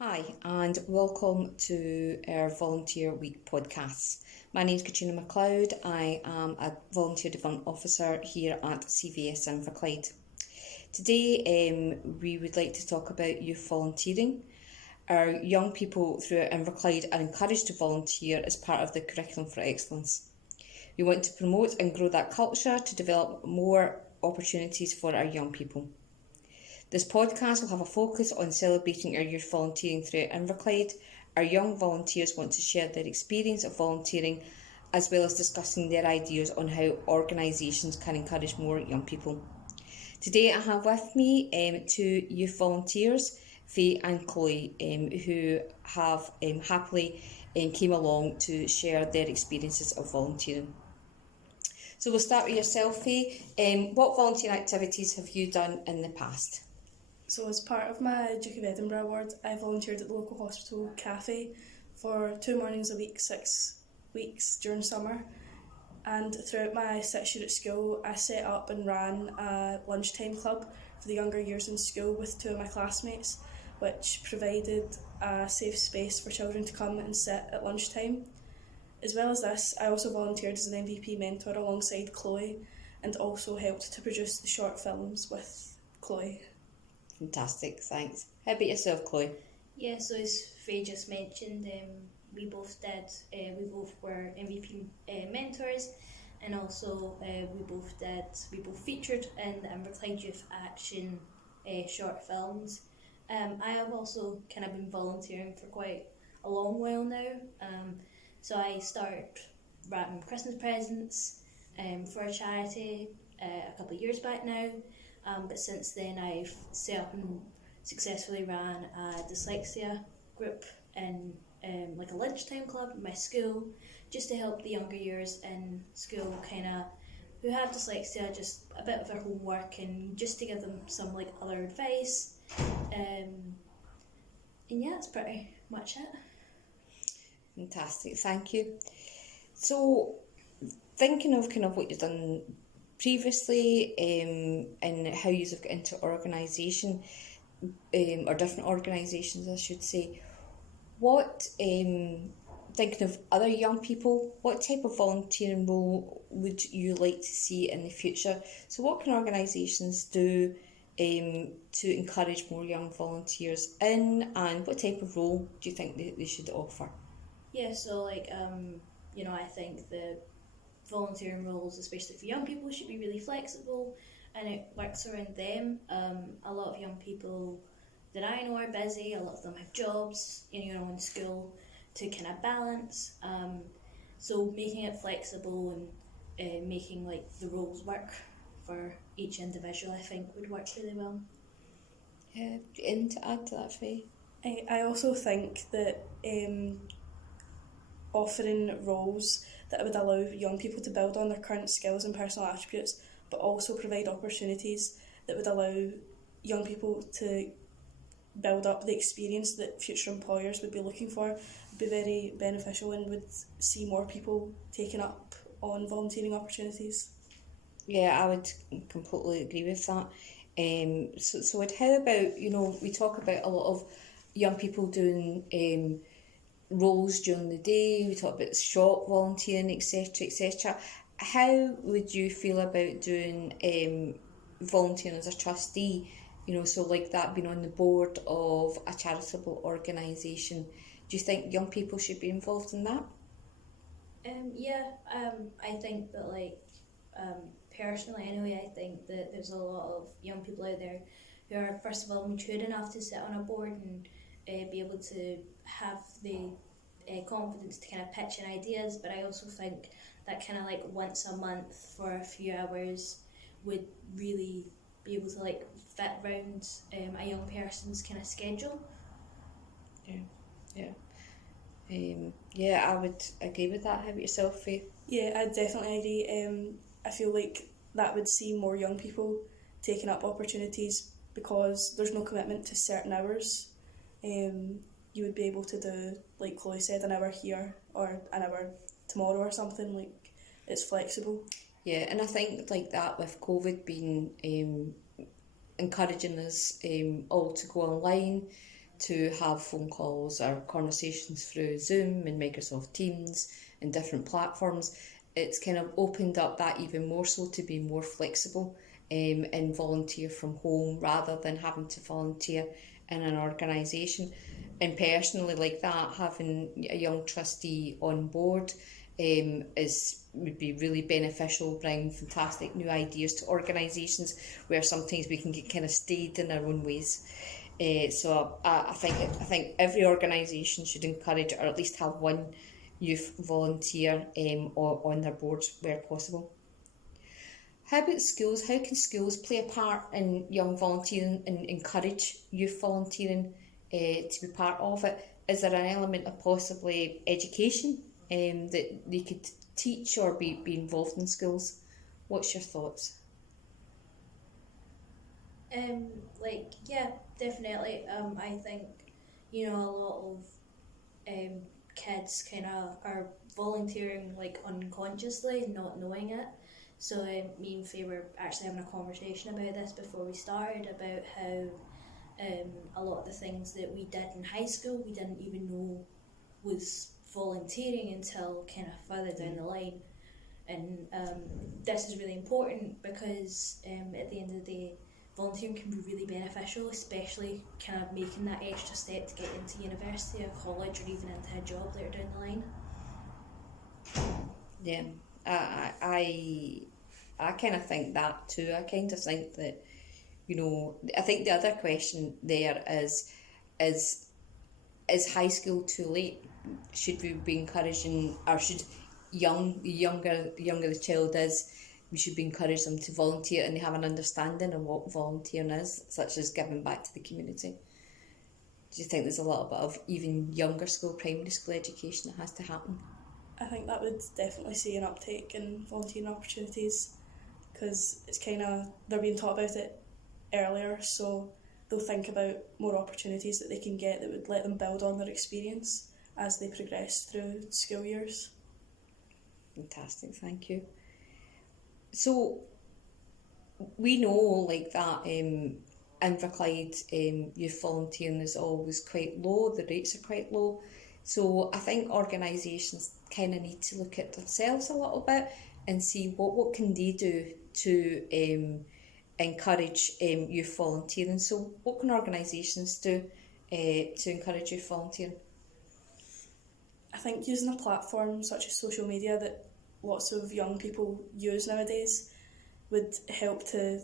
Hi, and welcome to our Volunteer Week podcasts. My name is Katrina McLeod. I am a Volunteer Development Officer here at CVS Inverclyde. Today, we would like to talk about youth volunteering. Our young people throughout Inverclyde are encouraged to volunteer as part of the Curriculum for Excellence. We want to promote and grow that culture to develop more opportunities for our young people. This podcast will have a focus on celebrating our youth volunteering throughout Inverclyde. Our young volunteers want to share their experience of volunteering, as well as discussing their ideas on how organisations can encourage more young people. Today I have with me two youth volunteers, Faye and Chloe, who have happily came along to share their experiences of volunteering. So we'll start with yourself, Faye. What volunteer activities have you done in the past? So as part of my Duke of Edinburgh Award, I volunteered at the local hospital cafe for 2 mornings a week, 6 weeks during summer. And throughout my 6th year at school, I set up and ran a lunchtime club for the younger years in school with 2 of my classmates, which provided a safe space for children to come and sit at lunchtime. As well as this, I also volunteered as an MVP mentor alongside Chloe and also helped to produce the short films with Chloe. Fantastic, thanks. How about yourself, Chloe? Yeah, so as Faye just mentioned, we both were MVP mentors, and also we both featured in the Inverclyde Youth Action short films. I have also kind of been volunteering for quite a long while now. So I started wrapping Christmas presents for a charity a couple of years back now. But since then I've set up and successfully ran a dyslexia group in like a lunchtime club in my school, just to help the younger years in school who have dyslexia, just a bit of their homework and just to give them some like other advice. And yeah, that's pretty much it. Fantastic, thank you. So, thinking of kind of what you've done previously and how you've got into organisation, or different organisations I should say, what, thinking of other young people, what type of volunteering role would you like to see in the future? So what can organisations do to encourage more young volunteers in, and what type of role do you think they should offer? Yeah, so I think the volunteering roles, especially for young people, should be really flexible and it works around them. A lot of young people that I know are busy, a lot of them have jobs, in school to kind of balance. So making it flexible and making like the roles work for each individual, I think would work really well. Yeah, and to add to that, Faye? I also think that offering roles that would allow young people to build on their current skills and personal attributes, but also provide opportunities that would allow young people to build up the experience that future employers would be looking for, would be very beneficial and would see more people taking up on volunteering opportunities. Yeah, I would completely agree with that. So how about, we talk about a lot of young people doing roles during the day, we talk about shop volunteering, etc. How would you feel about doing volunteering as a trustee? So like that, being on the board of a charitable organisation. Do you think young people should be involved in that? I think that personally anyway, I think that there's a lot of young people out there who are first of all mature enough to sit on a board and be able to have the confidence to kind of pitch in ideas, but I also think that kind of like once a month for a few hours would really be able to like fit around a young person's kind of schedule. Yeah, I would agree with that. How about yourself, Faye? Yeah, I definitely agree. I feel like that would see more young people taking up opportunities because there's no commitment to certain hours. You would be able to do, like Chloe said, an hour here or an hour tomorrow or something. Like, it's flexible. Yeah, and I think like that with COVID being encouraging us all to go online to have phone calls or conversations through Zoom and Microsoft Teams and different platforms, it's kind of opened up that even more so to be more flexible and volunteer from home rather than having to volunteer in an organisation. And personally, like that, having a young trustee on board would be really beneficial, bring fantastic new ideas to organisations where sometimes we can get kind of stayed in our own ways. So I think every organisation should encourage or at least have one youth volunteer on their boards where possible. How about schools? How can schools play a part in young volunteering and encourage youth volunteering to be part of it? Is there an element of possibly education that they could teach or be involved in schools? What's your thoughts? Yeah, definitely. I think, a lot of kids kind of are volunteering like unconsciously, not knowing it. So me and Faye were actually having a conversation about this before we started, about how a lot of the things that we did in high school we didn't even know was volunteering until kind of further down the line. And this is really important because at the end of the day, volunteering can be really beneficial, especially kind of making that extra step to get into university or college or even into a job later down the line. Yeah, I kind of think that too. I kind of think that, I think the other question there is high school too late? Should we be encouraging, or should the younger the child is, we should be encouraging them to volunteer and they have an understanding of what volunteering is, such as giving back to the community? Do you think there's a little bit of even younger school, primary school education that has to happen? I think that would definitely see an uptake in volunteering opportunities, because it's kind of, they're being taught about it earlier, so they'll think about more opportunities that they can get that would let them build on their experience as they progress through school years. Fantastic, thank you. So we know like that Inverclyde youth volunteering is always quite low, the rates are quite low. So I think organisations kind of need to look at themselves a little bit and see what can they do to encourage youth volunteering. So what can organisations do to encourage youth volunteering? I think using a platform such as social media that lots of young people use nowadays would help to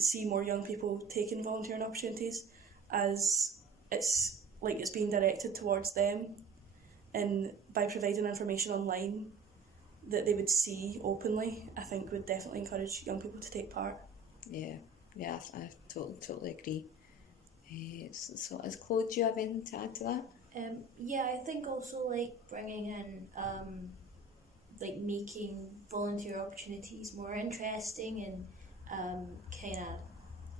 see more young people taking volunteering opportunities, as it's being directed towards them, and by providing information online that they would see openly, I think would definitely encourage young people to take part. Yeah, I totally agree. So as Chloe, do you have anything to add to that? I think also bringing in making volunteer opportunities more interesting and kind of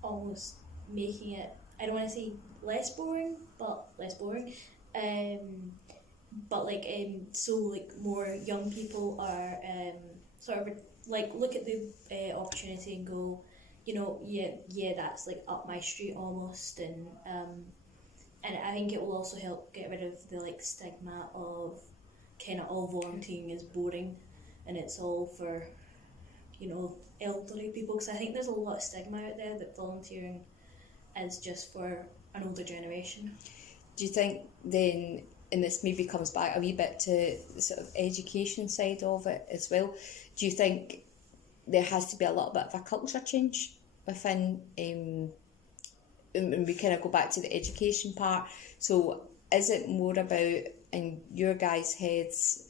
almost making it, I don't want to say less boring, but less boring. So more young people are sort of look at the opportunity and go, that's up my street almost, and I think it will also help get rid of the stigma of kind of all volunteering is boring and it's all for elderly people, because I think there's a lot of stigma out there that volunteering is just for an older generation. Do you think then, and this maybe comes back a wee bit to the sort of education side of it as well, do you think there has to be a little bit of a culture change within, and we kind of go back to the education part, so is it more about, in your guys' heads,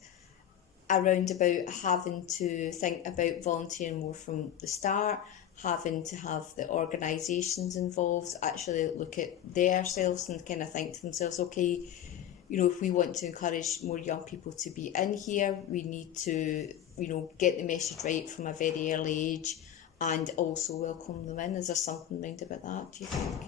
around about having to think about volunteering more from the start, having to have the organisations involved actually look at themselves and kind of think to themselves, okay, if we want to encourage more young people to be in here, we need to, get the message right from a very early age and also welcome them in? Is there something round about that, do you think?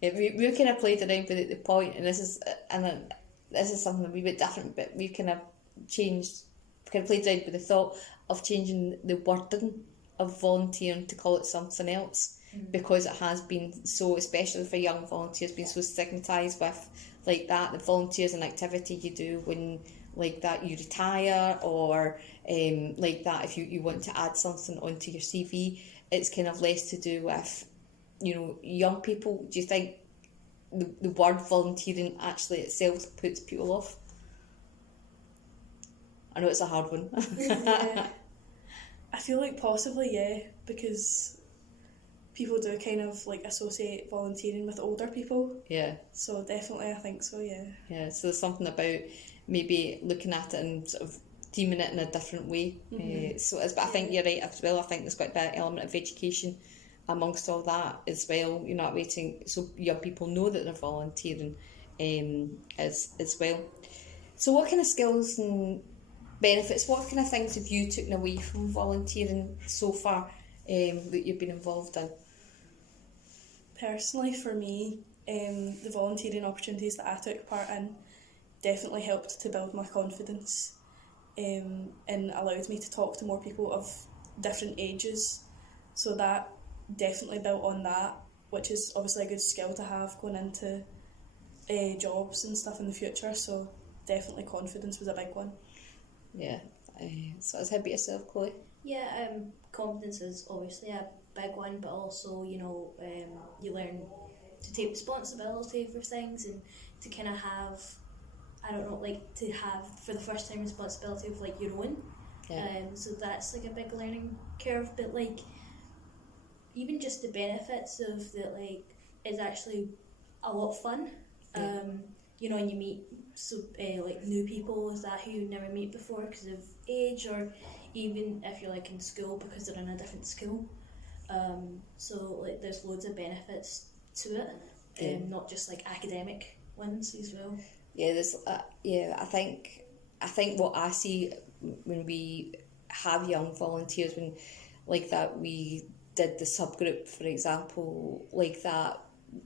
We kind of played around with it at the point, and this is something a wee bit different, but we've kind of changed kind of played around with the thought of changing the wording of volunteering to call it something else, because it has been so, especially for young volunteers, been so stigmatised with like that. The volunteers an activity you do when like that you retire, or like that if you want to add something onto your CV. It's kind of less to do with, you know, young people. Do you think the word volunteering actually itself puts people off? I know it's a hard one. Yeah. I feel like possibly, yeah, because people do kind of like associate volunteering with older people. Yeah. So definitely I think so, yeah. Yeah, so there's something about maybe looking at it and sort of deeming it in a different way. But I think you're right as well. I think there's quite a bit of element of education amongst all that as well. You're not waiting, so young people know that they're volunteering as well. So what kind of skills and benefits, what kind of things have you taken away from volunteering so far that you've been involved in? Personally, for me, the volunteering opportunities that I took part in definitely helped to build my confidence, and allowed me to talk to more people of different ages. So that definitely built on that, which is obviously a good skill to have going into jobs and stuff in the future. So definitely confidence was a big one. Yeah. So how about yourself, Chloe? Yeah, confidence is obviously a big one, but also, you know, you learn to take responsibility for things and to kind of have, I don't know, like to have for the first time responsibility of like your own. Yeah. So that's like a big learning curve, but like even just the benefits of that, like, is actually a lot of fun. Yeah. You know, and you meet like new people is that who you never meet before because of age, or even if you're like in school because they're in a different school. So like there's loads of benefits to it, not just like academic ones as well. Yeah, there's I think what I see when we have young volunteers, when like that we did the subgroup, for example, like that.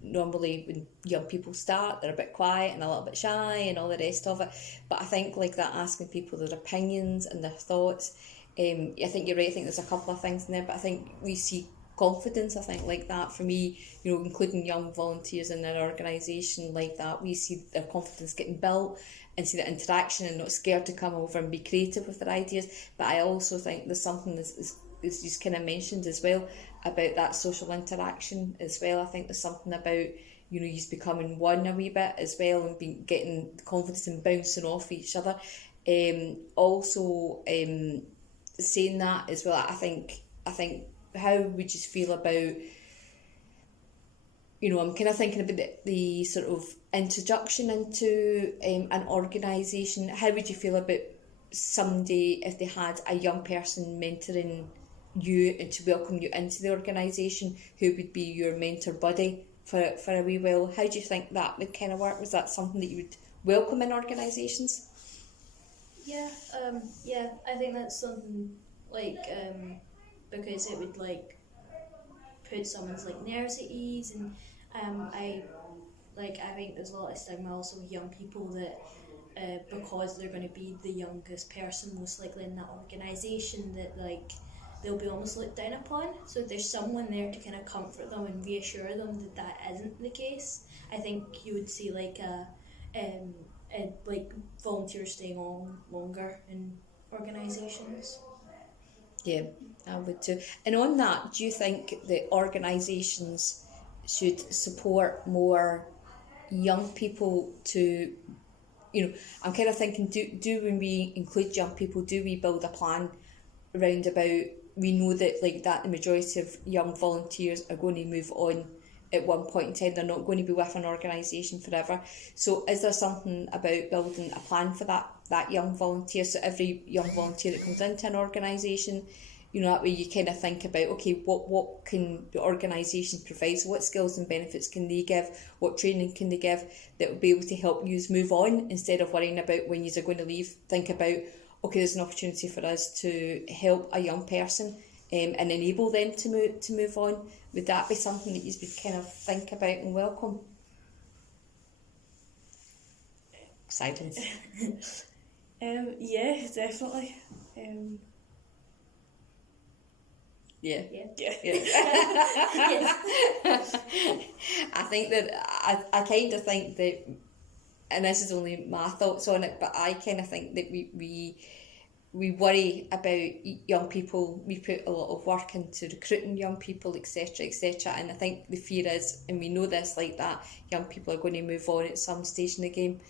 Normally when young people start, they're a bit quiet and a little bit shy and all the rest of it, but I think like that, asking people their opinions and their thoughts, I think you're right. I think there's a couple of things in there, but I think we see confidence, I think, like that for me, you know, including young volunteers in our organisation, like that we see their confidence getting built and see that interaction and not scared to come over and be creative with their ideas. But I also think there's something that's just kind of mentioned as well about that social interaction as well. I think there's something about, you know, you becoming one a wee bit as well and getting confidence and bouncing off each other. Also, saying that as well, I think how would you feel about, you know, I'm kind of thinking about the sort of introduction into an organisation. How would you feel about someday if they had a young person mentoring you and to welcome you into the organisation, who would be your mentor buddy for a wee while? How do you think that would kind of work? Was that something that you would welcome in organisations? Yeah, I think that's something like because it would like put someone's like nerves at ease, and I think there's a lot of stigma also with young people that because they're going to be the youngest person most likely in that organisation, that like they'll be almost looked down upon. So if there's someone there to kind of comfort them and reassure them that that isn't the case, I think you would see like a like volunteers staying on longer in organisations. Yeah, I would too. And on that, do you think that organisations should support more young people to, you know, I'm kind of thinking, do when we include young people, do we build a plan around about, we know that like that the majority of young volunteers are going to move on at one point in time, they're not going to be with an organisation forever. So is there something about building a plan for that young volunteer? So every young volunteer that comes into an organisation, you know, that way you kind of think about, okay, what can the organisation provide? So what skills and benefits can they give? What training can they give that will be able to help you move on, instead of worrying about when you're going to leave? Think about, okay, there's an opportunity for us to help a young person and enable them to move on. Would that be something that you would kind of think about and welcome? Silence. Yeah, definitely. Yeah. Yeah. I think that I kind of think that, and this is only my thoughts on it, but I kind of think that we worry about young people. We put a lot of work into recruiting young people, etc., etc. And I think the fear is, and we know this, like that young people are going to move on at some stage in the game.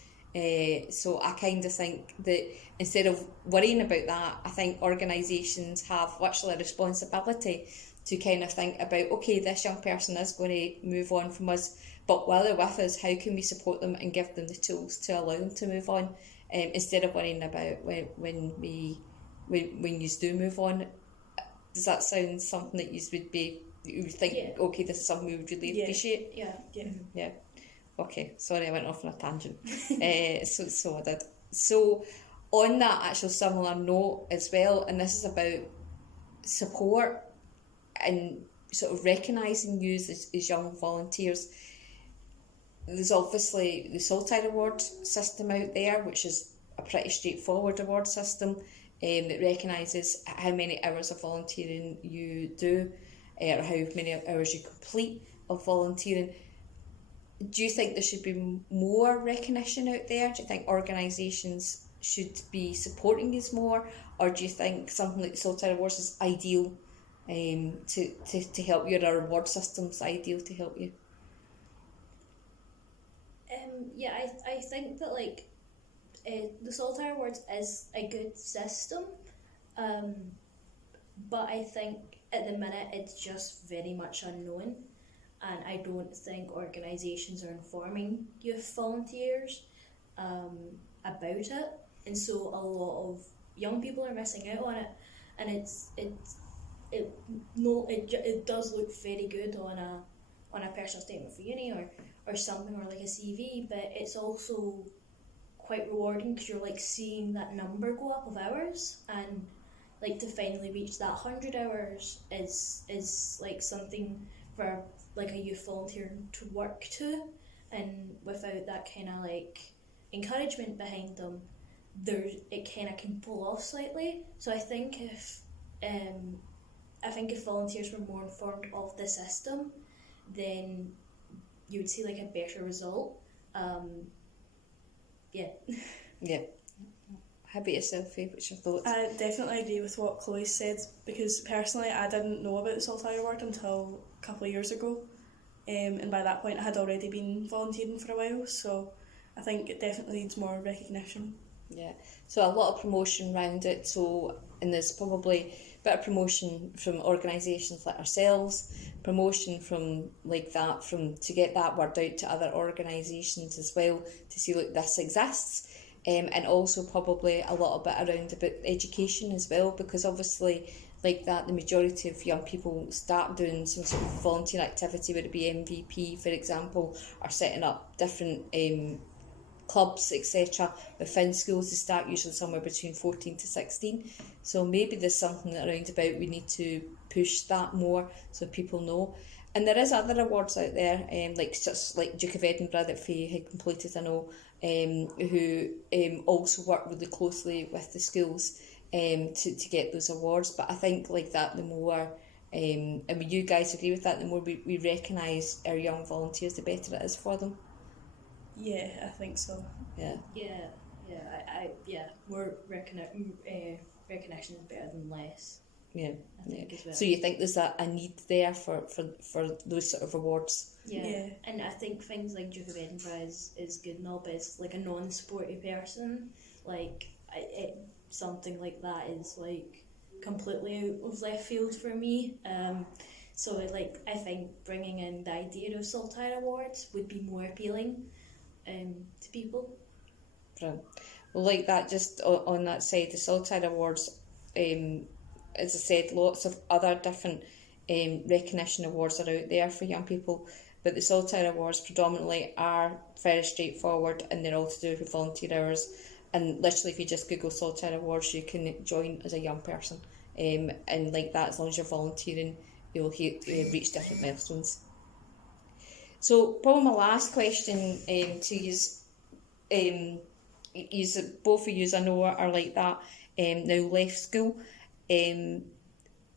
So I kind of think that instead of worrying about that, I think organisations have virtually a responsibility to kind of think about, okay, this young person is going to move on from us, but while they're with us, how can we support them and give them the tools to allow them to move on, instead of worrying about when you do move on. Does that sound something that you would think, Yeah. okay, this is something we would really appreciate? Yeah. Okay, sorry, I went off on a tangent. So I did. So on that actual similar note as well, and this is about support and sort of recognising you as young volunteers. There's obviously the Sultan Awards system out there, which is a pretty straightforward award system that recognises how many hours of volunteering you do, or how many hours you complete of volunteering. Do you think there should be more recognition out there? Do you think organisations should be supporting you more, or do you think something like the Sultan Awards is ideal to help you, or our reward system's ideal to help you? I think that the Sultan Awards is a good system, but I think at the minute it's just very much unknown, and I don't think organisations are informing youth volunteers about it, and so a lot of young people are missing out on it, and it does look very good on a personal statement for uni or something, or like a CV, but it's also quite rewarding because you're like seeing that number go up of hours, and like to finally reach that 100 hours is like something for like a youth volunteer to work to, and without that kind of like encouragement behind them, it kind of can pull off slightly. So I think if volunteers were more informed of the system, then you would see like a better result. Yeah. How about yourself, Faye? What's your thoughts? I definitely agree with what Chloe said, because personally I didn't know about the Sultan Award until a couple of years ago, and by that point I had already been volunteering for a while, so I think it definitely needs more recognition. Yeah, so a lot of promotion around it, and there's probably a bit of promotion from organisations like ourselves, promotion from like that, to get that word out to other organisations as well, to see, look, this exists. And also probably a little bit around about education as well, because obviously like that the majority of young people start doing some sort of volunteer activity, whether it be MVP for example, or setting up different clubs etc. within schools. They start usually somewhere between 14 to 16, so maybe there's something around about we need to push that more so people know. And there is other awards out there, just like Duke of Edinburgh that Faye had completed, I know, who also work really closely with the schools to get those awards. But I think like that, the more, and when you guys agree with that, the more we recognise our young volunteers, the better it is for them. Yeah, I think so. More recognition is better than less. Yeah. I think as well. So you think there's a need there for those sort of awards? Yeah. And I think things like Duke of Edinburgh is good and all, but it's like a non-sporty person, like something like that is like completely out of left field for me. So like I think bringing in the idea of Sultan Awards would be more appealing to people. Brilliant. Well, like that, just on that side, the Sultan Awards, as I said, lots of other different recognition awards are out there for young people, but the Sultan Awards predominantly are very straightforward, and they're all to do with volunteer hours. And literally, if you just Google Sultan Awards, you can join as a young person, and like that, as long as you're volunteering, you'll reach different milestones. So, probably my last question to you is, both of you I know are like that, now left school, and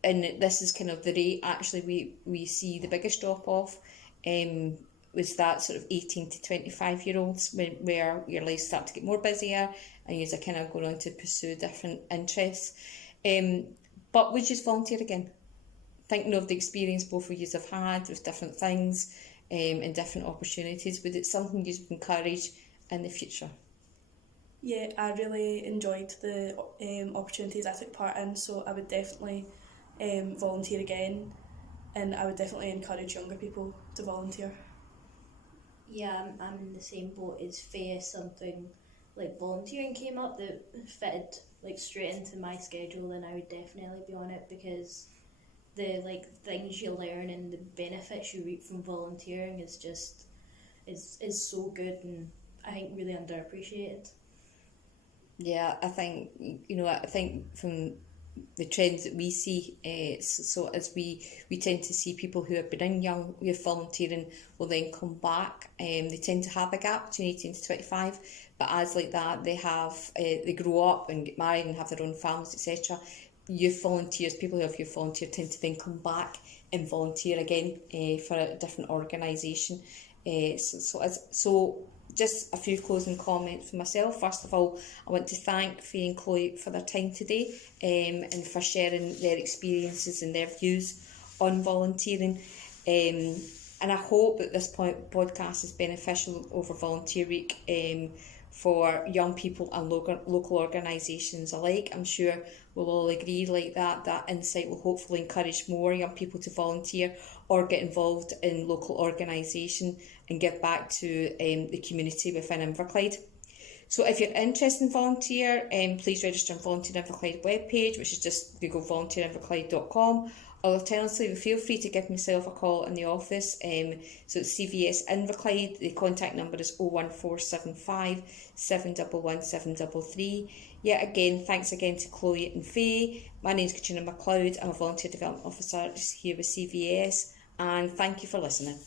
this is kind of the rate actually we see the biggest drop off, was that sort of 18 to 25 year olds, where your lives start to get more busier and you're kind of going on to pursue different interests. But would you volunteer again? Thinking of the experience both of you have had with different things, and different opportunities, would it something you would encourage in the future? Yeah, I really enjoyed the opportunities I took part in, so I would definitely volunteer again, and I would definitely encourage younger people to volunteer. Yeah, I'm in the same boat as Faye. Something like volunteering came up that fitted like straight into my schedule, and I would definitely be on it, because the like things you learn and the benefits you reap from volunteering is just is so good, and I think really underappreciated. Yeah, I think from the trends that we see, so as we tend to see people who have been in young youth volunteering will then come back, they tend to have a gap between 18 to 25, but as like that they grow up and get married and have their own families, etc. Youth volunteers, people who have youth volunteer, tend to then come back and volunteer again for a different organisation. So just a few closing comments from myself. First of all, I want to thank Faye and Chloe for their time today, and for sharing their experiences and their views on volunteering. And I hope that this podcast is beneficial over Volunteer Week, for young people and local organisations alike. I'm sure we'll all agree like that insight will hopefully encourage more young people to volunteer or get involved in local organisation and give back to the community within Inverclyde. So if you're interested in volunteer, please register on Volunteer Inverclyde webpage, which is just Google volunteerinverclyde.com. Alternatively, feel free to give myself a call in the office. So it's CVS Inverclyde. The contact number is 01475 711 733. Yet again, thanks again to Chloe and Faye. My name is Katrina MacLeod. I'm a Volunteer Development Officer here with CVS, and thank you for listening.